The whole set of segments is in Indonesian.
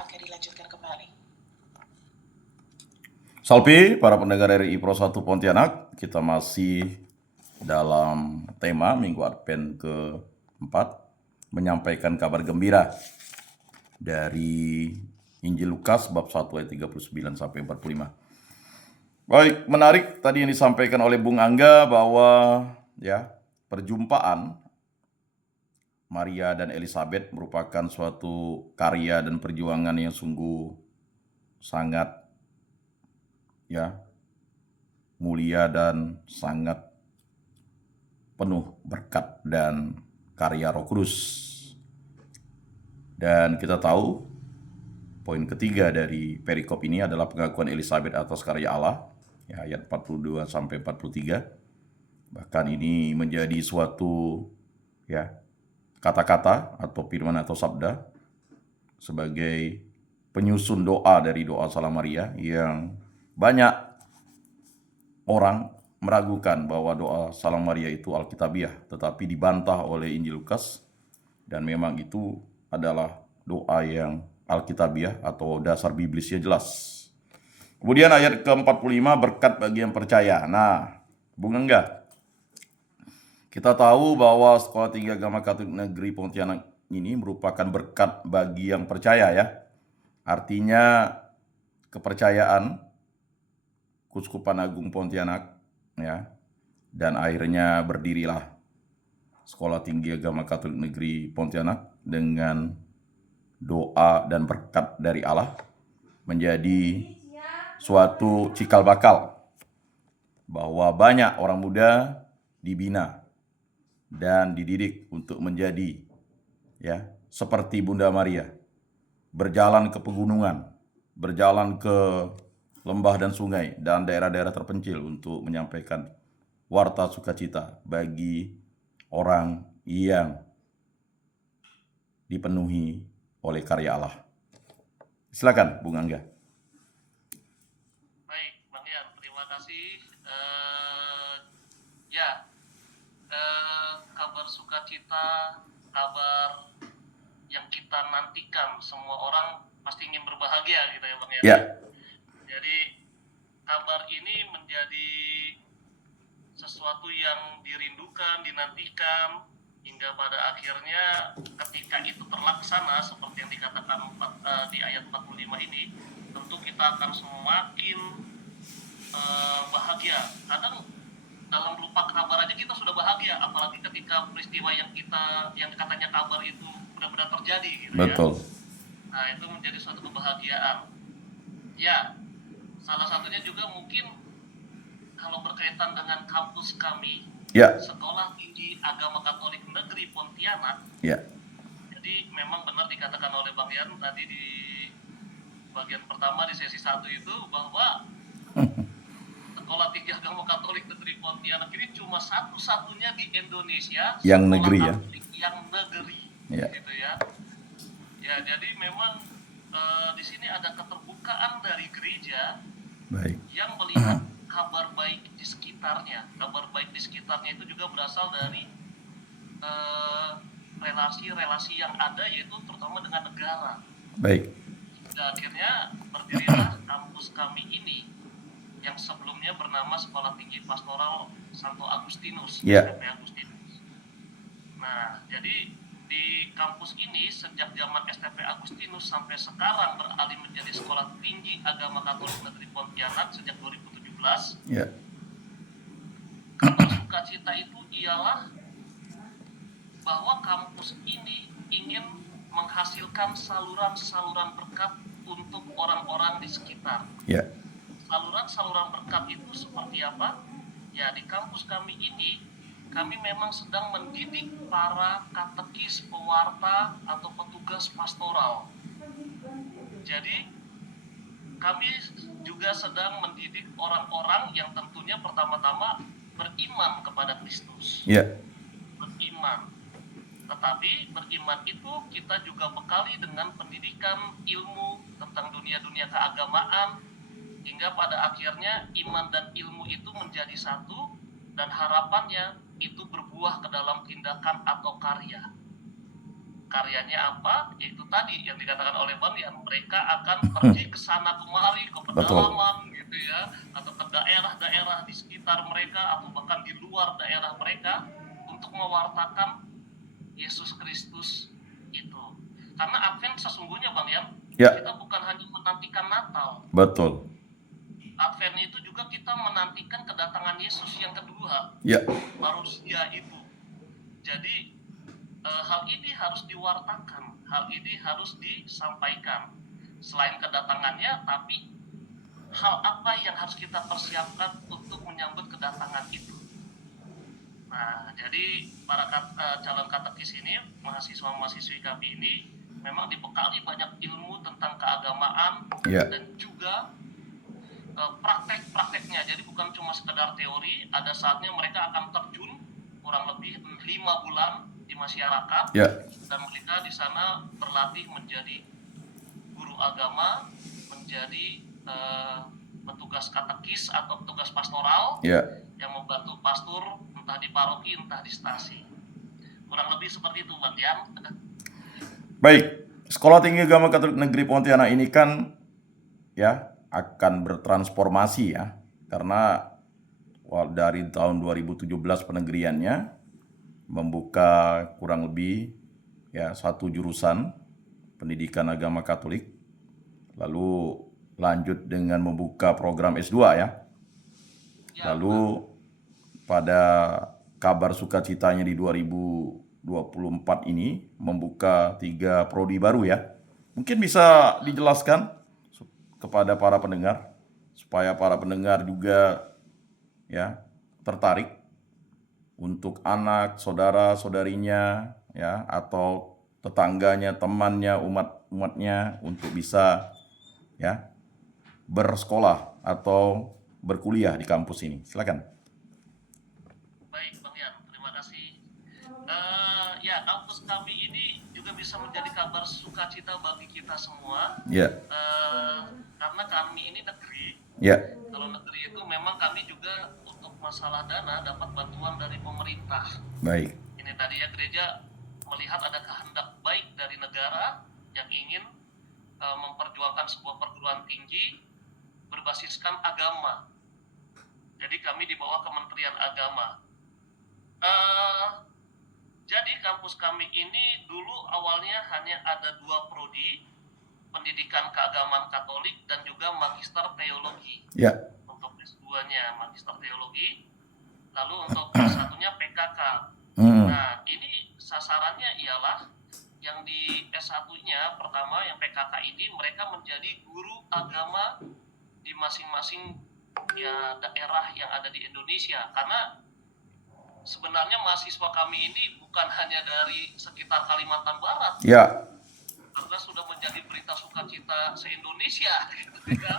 akan dilanjutkan kembali. Salve para pendengar RI Pro 1 Pontianak, kita masih dalam tema Minggu Advent ke-4, menyampaikan kabar gembira dari Injil Lukas bab 1 ayat 39 sampai 45. Baik, menarik tadi yang disampaikan oleh Bung Angga bahwa perjumpaan Maria dan Elizabeth merupakan suatu karya dan perjuangan yang sungguh sangat mulia dan sangat penuh berkat dan karya Roh Kudus. Dan kita tahu poin ketiga dari perikop ini adalah pengakuan Elizabeth atas karya Allah, ayat 42 sampai 43. Bahkan ini menjadi suatu kata-kata atau firman atau sabda sebagai penyusun doa dari doa Salam Maria yang banyak orang meragukan bahwa doa Salam Maria itu Alkitabiah, tetapi dibantah oleh Injil Lukas, dan memang itu adalah doa yang Alkitabiah atau dasar biblisnya jelas. Kemudian ayat ke-45, berkat bagi yang percaya. Nah, Bung Angga, kita tahu bahwa Sekolah Tinggi Agama Katolik Negeri Pontianak ini merupakan berkat bagi yang percaya ya. Artinya kepercayaan Kuskupan Agung Pontianak dan akhirnya berdirilah Sekolah Tinggi Agama Katolik Negeri Pontianak dengan doa dan berkat dari Allah menjadi suatu cikal bakal bahwa banyak orang muda dibina dan dididik untuk menjadi seperti Bunda Maria, berjalan ke pegunungan, berjalan ke lembah dan sungai dan daerah-daerah terpencil untuk menyampaikan warta sukacita bagi orang yang dipenuhi oleh karya Allah. Silakan, Bung Angga. Baik, Bang Yan, terima kasih. Kabar sukacita, kabar yang kita nantikan, semua orang pasti ingin berbahagia gitu ya, Bang Yan. Jadi kabar ini menjadi sesuatu yang dirindukan, dinantikan, hingga pada akhirnya ketika itu terlaksana seperti yang dikatakan di ayat 45 ini, tentu kita akan semakin bahagia. Kadang dalam berupa kabar aja kita sudah bahagia, apalagi ketika peristiwa yang katanya kabar itu benar-benar terjadi gitu. Betul. Nah, itu menjadi suatu kebahagiaan. Ya, salah satunya juga mungkin kalau berkaitan dengan kampus kami, Sekolah Tinggi Agama Katolik Negeri Pontianak. Jadi memang benar dikatakan oleh Bang Yan tadi di bagian pertama di sesi 1 itu bahwa Sekolah Tinggi Agama Katolik Negeri Pontianak ini cuma satu-satunya di Indonesia yang negeri yang negeri gitu ya. Ya, jadi memang di sini ada keterbukaan dari gereja yang melihat kabar baik di sekitarnya. Kabar baik di sekitarnya itu juga berasal dari relasi-relasi yang ada, yaitu terutama dengan negara. Baik. Dan akhirnya berdirilah kampus kami ini yang sebelumnya bernama Sekolah Tinggi Pastoral Santo Agustinus, STP Agustinus. Nah, jadi di kampus ini sejak zaman STP Agustinus sampai sekarang beralih menjadi Sekolah Tinggi Agama Katolik Negeri Pontianak sejak 2017. Kabar sukacita itu ialah bahwa kampus ini ingin menghasilkan saluran-saluran berkat untuk orang-orang di sekitar. Saluran-saluran berkat itu seperti apa? Ya, di kampus kami ini, kami memang sedang mendidik para katekis, pewarta, atau petugas pastoral. Jadi, kami juga sedang mendidik orang-orang yang tentunya pertama-tama beriman kepada Kristus. Beriman. Tetapi beriman itu kita juga bekali dengan pendidikan ilmu tentang dunia-dunia keagamaan, hingga pada akhirnya iman dan ilmu itu menjadi satu, dan harapannya itu berbuah ke dalam tindakan atau karya. karyanya apa? Yaitu tadi yang dikatakan oleh Bang Yan, mereka akan pergi ke sana kemari, ke pedalaman gitu ya, atau ke daerah-daerah di sekitar mereka atau bahkan di luar daerah mereka untuk mewartakan Yesus Kristus itu. Karena Advent sesungguhnya Bang Yan, kita bukan hanya menantikan Natal. Betul. Advent itu juga kita menantikan kedatangan Yesus yang kedua, parusia itu. Jadi hal ini harus diwartakan, hal ini harus disampaikan. Selain kedatangannya, tapi hal apa yang harus kita persiapkan untuk menyambut kedatangan itu. Nah, jadi para calon katekis ini, mahasiswa-mahasiswi kami ini memang dibekali banyak ilmu tentang keagamaan dan juga praktek-prakteknya. Jadi bukan cuma sekedar teori, ada saatnya mereka akan terjun kurang lebih 5 bulan di masyarakat dan mereka di sana berlatih menjadi guru agama, menjadi petugas katekis atau petugas pastoral yang membantu pastor entah di paroki entah di stasi. Kurang lebih seperti itu Bang Yan. Baik, Sekolah Tinggi Agama Katolik Negeri Pontianak ini kan akan bertransformasi ya, karena dari tahun 2017 penegriannya membuka kurang lebih 1 jurusan pendidikan agama Katolik, lalu lanjut dengan membuka program S2 ya. Lalu pada kabar sukacitanya di 2024 ini membuka 3 prodi baru ya. Mungkin bisa dijelaskan kepada para pendengar supaya para pendengar juga tertarik untuk anak, saudara-saudarinya atau tetangganya, temannya, umatnya untuk bisa bersekolah atau berkuliah di kampus ini. Silakan. Baik Bang Yan, terima kasih. Kampus kami ini juga bisa menjadi kabar sukacita bagi kita semua. Karena kami ini negeri. Kalau negeri itu memang kami juga untuk masalah dana dapat bantuan dari pemerintah. Baik. Ini tadi ya, gereja melihat ada kehendak baik dari negara yang ingin memperjuangkan sebuah perguruan tinggi berbasiskan agama. Jadi kami di bawah Kementerian Agama. Jadi kampus kami ini dulu awalnya hanya ada 2 prodi, pendidikan keagamaan Katolik dan juga magister teologi. Untuk S2-nya magister teologi, lalu untuk S1-nya PKK. Nah, ini sasarannya ialah yang di S1-nya pertama yang PKK ini mereka menjadi guru agama di masing-masing daerah yang ada di Indonesia, karena sebenarnya mahasiswa kami ini bukan hanya dari sekitar Kalimantan Barat. Karena sudah menjadi berita sukacita se-Indonesia gitu ya.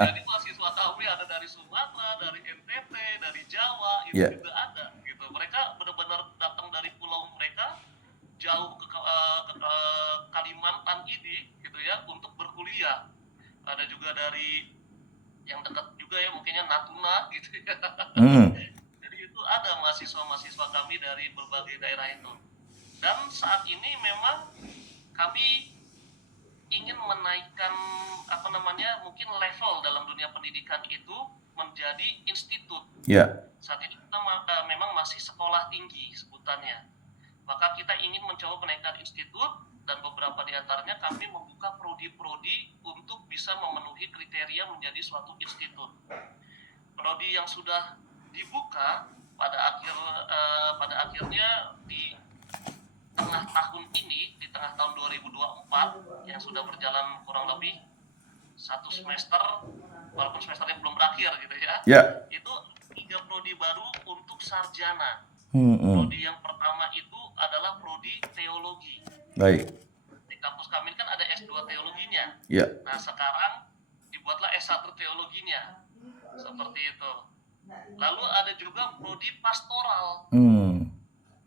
Jadi mahasiswa kami ada dari Sumatera, dari NTT, dari Jawa, itu juga ada gitu. Mereka benar-benar datang dari pulau mereka jauh ke Kalimantan ini gitu ya untuk berkuliah. Ada juga dari yang dekat juga ya, mungkinnya Natuna gitu ya. Jadi itu ada mahasiswa-mahasiswa kami dari berbagai daerah itu. Dan saat ini memang kami ingin menaikkan mungkin level dalam dunia pendidikan itu menjadi institut. Saat ini kita memang masih sekolah tinggi sebutannya. Maka kita ingin mencoba menaikkan institut dan beberapa di antaranya kami membuka prodi-prodi untuk bisa memenuhi kriteria menjadi suatu institut. Prodi yang sudah dibuka pada akhirnya di tengah tahun ini, di tengah tahun 2024 yang sudah berjalan kurang lebih 1 semester, walaupun semesternya belum berakhir gitu ya. Itu 3 prodi baru untuk sarjana. Prodi yang pertama itu adalah prodi teologi. Baik. Di kampus kami kan ada S2 teologinya. Nah, sekarang dibuatlah S1 teologinya. Seperti itu. Lalu ada juga prodi pastoral.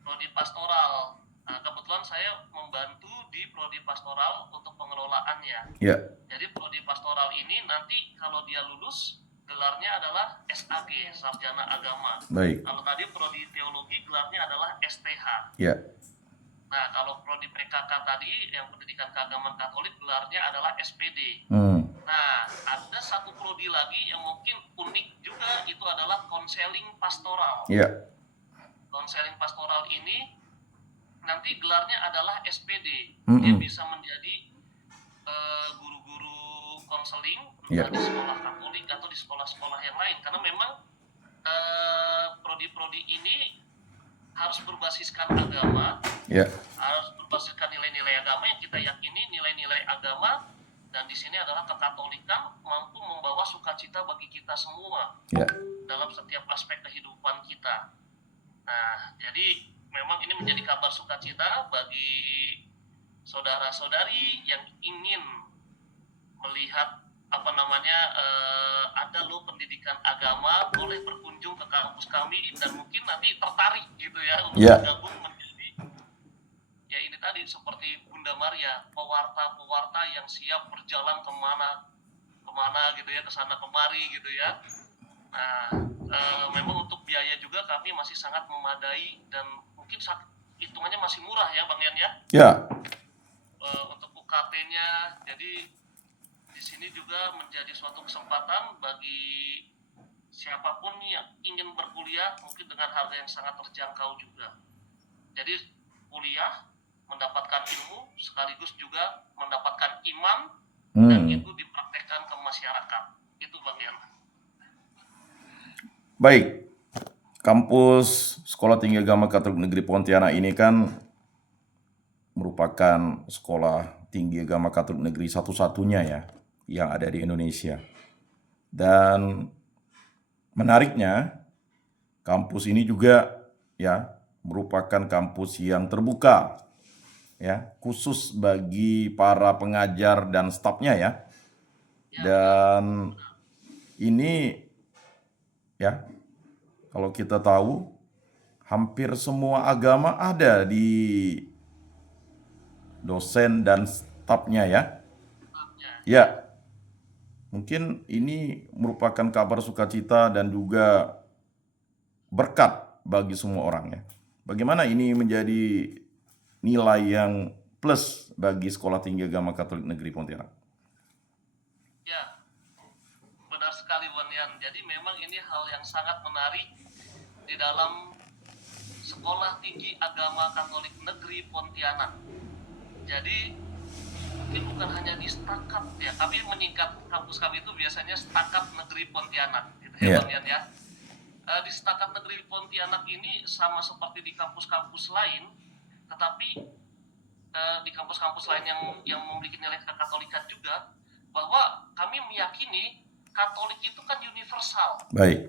Prodi pastoral. Nah, kebetulan saya membantu di prodi pastoral untuk pengelolaannya. Jadi prodi pastoral ini nanti kalau dia lulus, gelarnya adalah SAG, Sarjana Agama. Baik. Kalau tadi prodi teologi gelarnya adalah STH. Nah, kalau prodi PKK tadi yang pendidikan keagamaan Katolik gelarnya adalah SPD. Nah, ada satu prodi lagi yang mungkin unik juga, itu adalah konseling pastoral. Konseling pastoral ini nanti gelarnya adalah SPD. Dia bisa menjadi guru-guru konseling entah di sekolah Katolik atau di sekolah-sekolah yang lain, karena memang prodi-prodi ini harus berbasiskan agama, harus berbasiskan nilai-nilai agama yang kita yakini nilai-nilai agama, dan di sini adalah kekatolikan mampu membawa sukacita bagi kita semua dalam setiap aspek kehidupan kita. Nah, jadi memang ini menjadi kabar sukacita bagi saudara-saudari yang ingin melihat ada loh pendidikan agama, boleh berkunjung ke kampus kami dan mungkin nanti tertarik gitu ya untuk bergabung menjadi ya ini tadi seperti Bunda Maria, pewarta-pewarta yang siap berjalan kemana gitu ya, kesana kemari gitu ya. Nah, memang untuk biaya juga kami masih sangat memadai dan mungkin hitungannya masih murah ya Bang Yan ya. Untuk UKT-nya, jadi di sini juga menjadi suatu kesempatan bagi siapapun yang ingin berkuliah mungkin dengan harga yang sangat terjangkau juga. Jadi kuliah, mendapatkan ilmu, sekaligus juga mendapatkan iman dan itu dipraktekkan ke masyarakat. Itu Bang Yan. Baik, kampus Sekolah Tinggi Agama Katolik Negeri Pontianak ini kan merupakan sekolah tinggi agama Katolik negeri satu-satunya ya yang ada di Indonesia. Dan menariknya, kampus ini juga ya merupakan kampus yang terbuka ya, khusus bagi para pengajar dan stafnya ya. Dan ini ya, kalau kita tahu hampir semua agama ada di dosen dan stafnya ya. Ya, mungkin ini merupakan kabar sukacita dan juga berkat bagi semua orang ya. Bagaimana ini menjadi nilai yang plus bagi Sekolah Tinggi Agama Katolik Negeri Pontianak? Ya, benar sekali Bang Yan. Jadi memang ini hal yang sangat menarik di dalam Sekolah Tinggi Agama Katolik Negeri Pontianak. Jadi mungkin bukan hanya di Setakat ya, kami menyingkat kampus kami itu biasanya Setakat Negeri Pontianak gitu ya Bang Yan ya. Di Setakat Negeri Pontianak ini sama seperti di kampus-kampus lain, tetapi di kampus-kampus lain yang memiliki nilai kekatolikan juga, bahwa kami meyakini Katolik itu kan universal. Baik.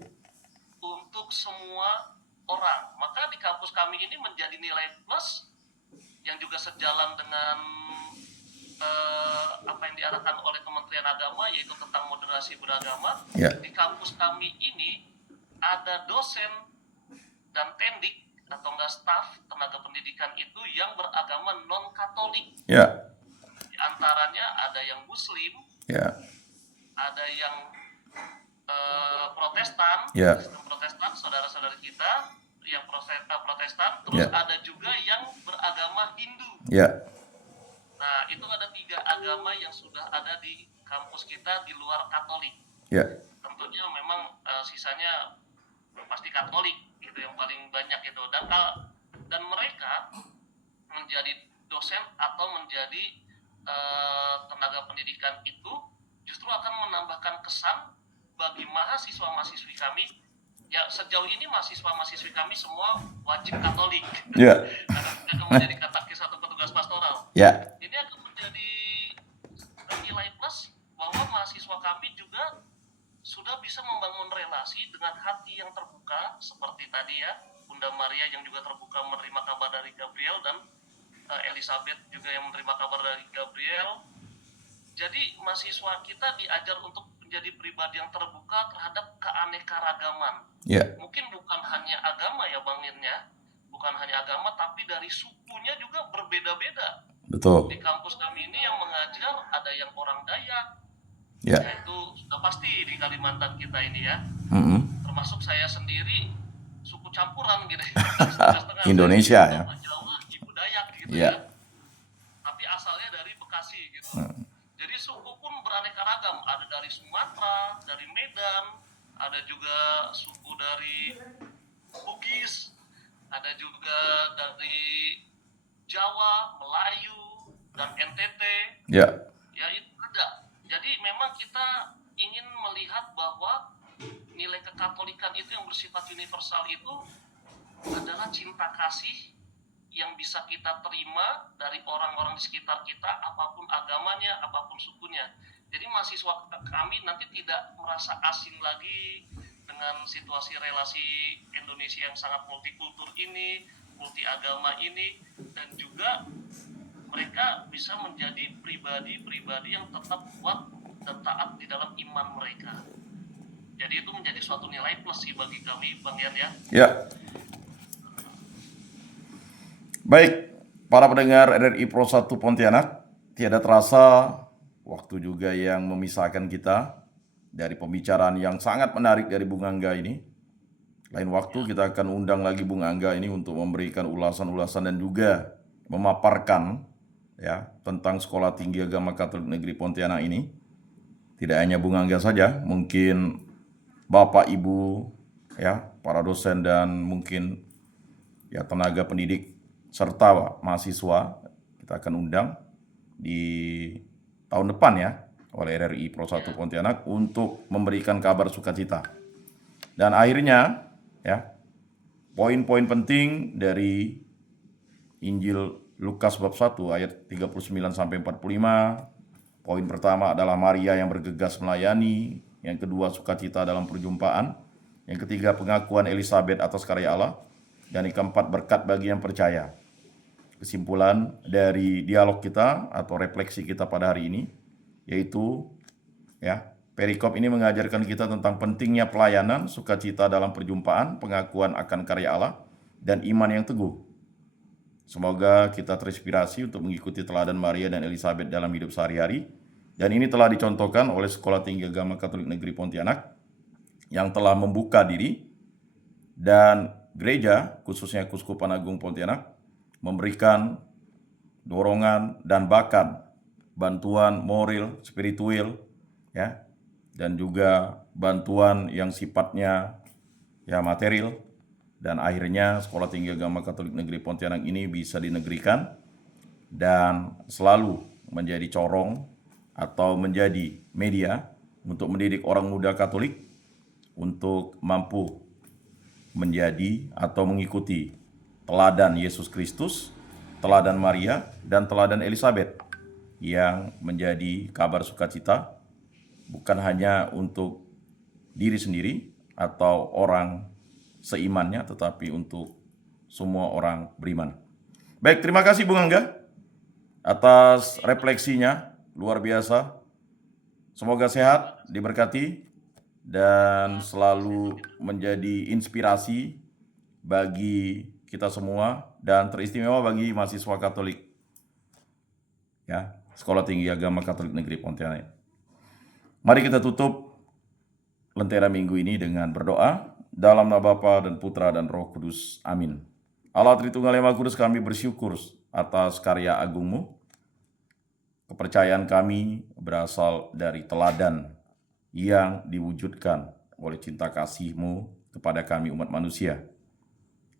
Untuk semua orang. Maka di kampus kami ini menjadi nilai plus yang juga sejalan dengan apa yang diarahkan oleh Kementerian Agama, yaitu tentang moderasi beragama. Di kampus kami ini ada dosen dan tendik atau enggak staf tenaga pendidikan itu yang beragama non-Katolik. Di antaranya ada yang Muslim, ada yang Protestan, Kristen Protestan, saudara-saudari kita yang Protestan, terus ada juga yang beragama Hindu. Nah, itu ada 3 agama yang sudah ada di kampus kita di luar Katolik. Tentunya memang sisanya pasti Katolik, itu yang paling banyak itu. Dan mereka menjadi dosen atau menjadi tenaga pendidikan itu justru akan menambahkan kesan bagi mahasiswa-mahasiswi kami. Ya, sejauh ini mahasiswa-mahasiswi kami semua wajib Katolik. Akan menjadi katekis atau petugas pastoral. Ini akan menjadi nilai plus bahwa mahasiswa kami juga sudah bisa membangun relasi dengan hati yang terbuka, seperti tadi ya, Bunda Maria yang juga terbuka menerima kabar dari Gabriel, dan Elizabeth juga yang menerima kabar dari Gabriel. Jadi mahasiswa kita diajar untuk menjadi pribadi yang terbuka terhadap keanekaragaman. Mungkin bukan hanya agama ya Bang Nin ya, bukan hanya agama, tapi dari sukunya juga berbeda-beda. Betul. Di kampus kami ini yang mengajar ada yang orang Dayak, yaitu sudah pasti di Kalimantan kita ini ya. Termasuk saya sendiri suku campuran gitu. Indonesia ya. Jawa, Ibu Dayak gitu. gitu Ya. ya. Tapi asalnya dari Bekasi gitu. Jadi suku pun beraneka ragam, ada dari Sumatera, dari Medan, ada juga suku dari Bugis, ada juga dari Jawa, Melayu, dan NTT. Ya. Ya itu ada. Jadi memang kita ingin melihat bahwa nilai kekatolikan itu yang bersifat universal itu adalah cinta kasih yang bisa kita terima dari orang-orang di sekitar kita, apapun agamanya, apapun sukunya. Jadi mahasiswa kami nanti tidak merasa asing lagi dengan situasi relasi Indonesia yang sangat multikultur ini, multi agama ini, dan juga mereka bisa menjadi pribadi-pribadi yang tetap kuat dan taat di dalam iman mereka. Jadi itu menjadi suatu nilai plus sih bagi kami, Bang Yan ya. Ya. Baik, para pendengar RRI Pro 1 Pontianak, tiada terasa waktu juga yang memisahkan kita dari pembicaraan yang sangat menarik dari Bung Angga ini. Lain waktu kita akan undang lagi Bung Angga ini untuk memberikan ulasan-ulasan dan juga memaparkan ya tentang Sekolah Tinggi Agama Katolik Negeri Pontianak ini. Tidak hanya Bung Angga saja, mungkin Bapak Ibu ya, para dosen dan mungkin ya tenaga pendidik serta mahasiswa kita akan undang di tahun depan ya oleh RRI Pro 1 Pontianak untuk memberikan kabar sukacita. Dan akhirnya ya poin-poin penting dari Injil Lukas bab 1 ayat 39 sampai 45. Poin pertama adalah Maria yang bergegas melayani, yang kedua sukacita dalam perjumpaan, yang ketiga pengakuan Elisabet atas karya Allah, dan yang keempat berkat bagi yang percaya. Kesimpulan dari dialog kita atau refleksi kita pada hari ini yaitu ya, perikop ini mengajarkan kita tentang pentingnya pelayanan, sukacita dalam perjumpaan, pengakuan akan karya Allah, dan iman yang teguh. Semoga kita terinspirasi untuk mengikuti teladan Maria dan Elisabet dalam hidup sehari-hari. Dan ini telah dicontohkan oleh Sekolah Tinggi Agama Katolik Negeri Pontianak yang telah membuka diri, dan gereja, khususnya Keuskupan Agung Pontianak, memberikan dorongan dan bahkan bantuan moral, spiritual, ya, dan juga bantuan yang sifatnya ya material. Dan akhirnya Sekolah Tinggi Agama Katolik Negeri Pontianak ini bisa dinegerikan dan selalu menjadi corong atau menjadi media untuk mendidik orang muda Katolik untuk mampu menjadi atau mengikuti teladan Yesus Kristus, teladan Maria, dan teladan Elisabet yang menjadi kabar sukacita bukan hanya untuk diri sendiri atau orang seimannya, tetapi untuk semua orang beriman. Baik, terima kasih Bung Angga atas refleksinya, luar biasa. Semoga sehat, diberkati, dan selalu menjadi inspirasi bagi kita semua dan teristimewa bagi mahasiswa Katolik ya, Sekolah Tinggi Agama Katolik Negeri Pontianak. Mari kita tutup Lentera Minggu ini dengan berdoa dalam nama Bapa dan Putra dan Roh Kudus. Amin. Allah Tritunggal Yang Maha Kudus, kami bersyukur atas karya agung-Mu. Kepercayaan kami berasal dari teladan yang diwujudkan oleh cinta kasih-Mu kepada kami umat manusia.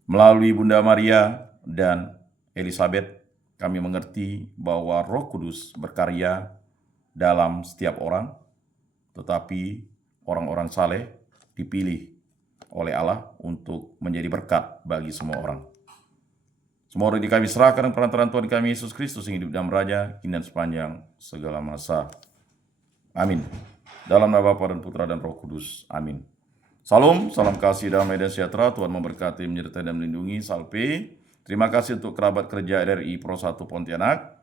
Melalui Bunda Maria dan Elisabet, kami mengerti bahwa Roh Kudus berkarya dalam setiap orang, tetapi orang-orang saleh dipilih oleh Allah untuk menjadi berkat bagi semua orang. Semua ini kami serahkan perantaraan Tuhan kami Yesus Kristus yang hidup dan Raja, kini dan sepanjang segala masa. Amin. Dalam nama Bapa dan Putra dan Roh Kudus. Amin. Salam, salam kasih, damai dan sejahtera. Tuhan memberkati, menyertai dan melindungi. Salve. Terima kasih untuk kerabat kerja RRI Pro 1 Pontianak.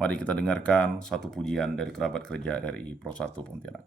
Mari kita dengarkan satu pujian dari kerabat kerja RRI Pro 1 Pontianak.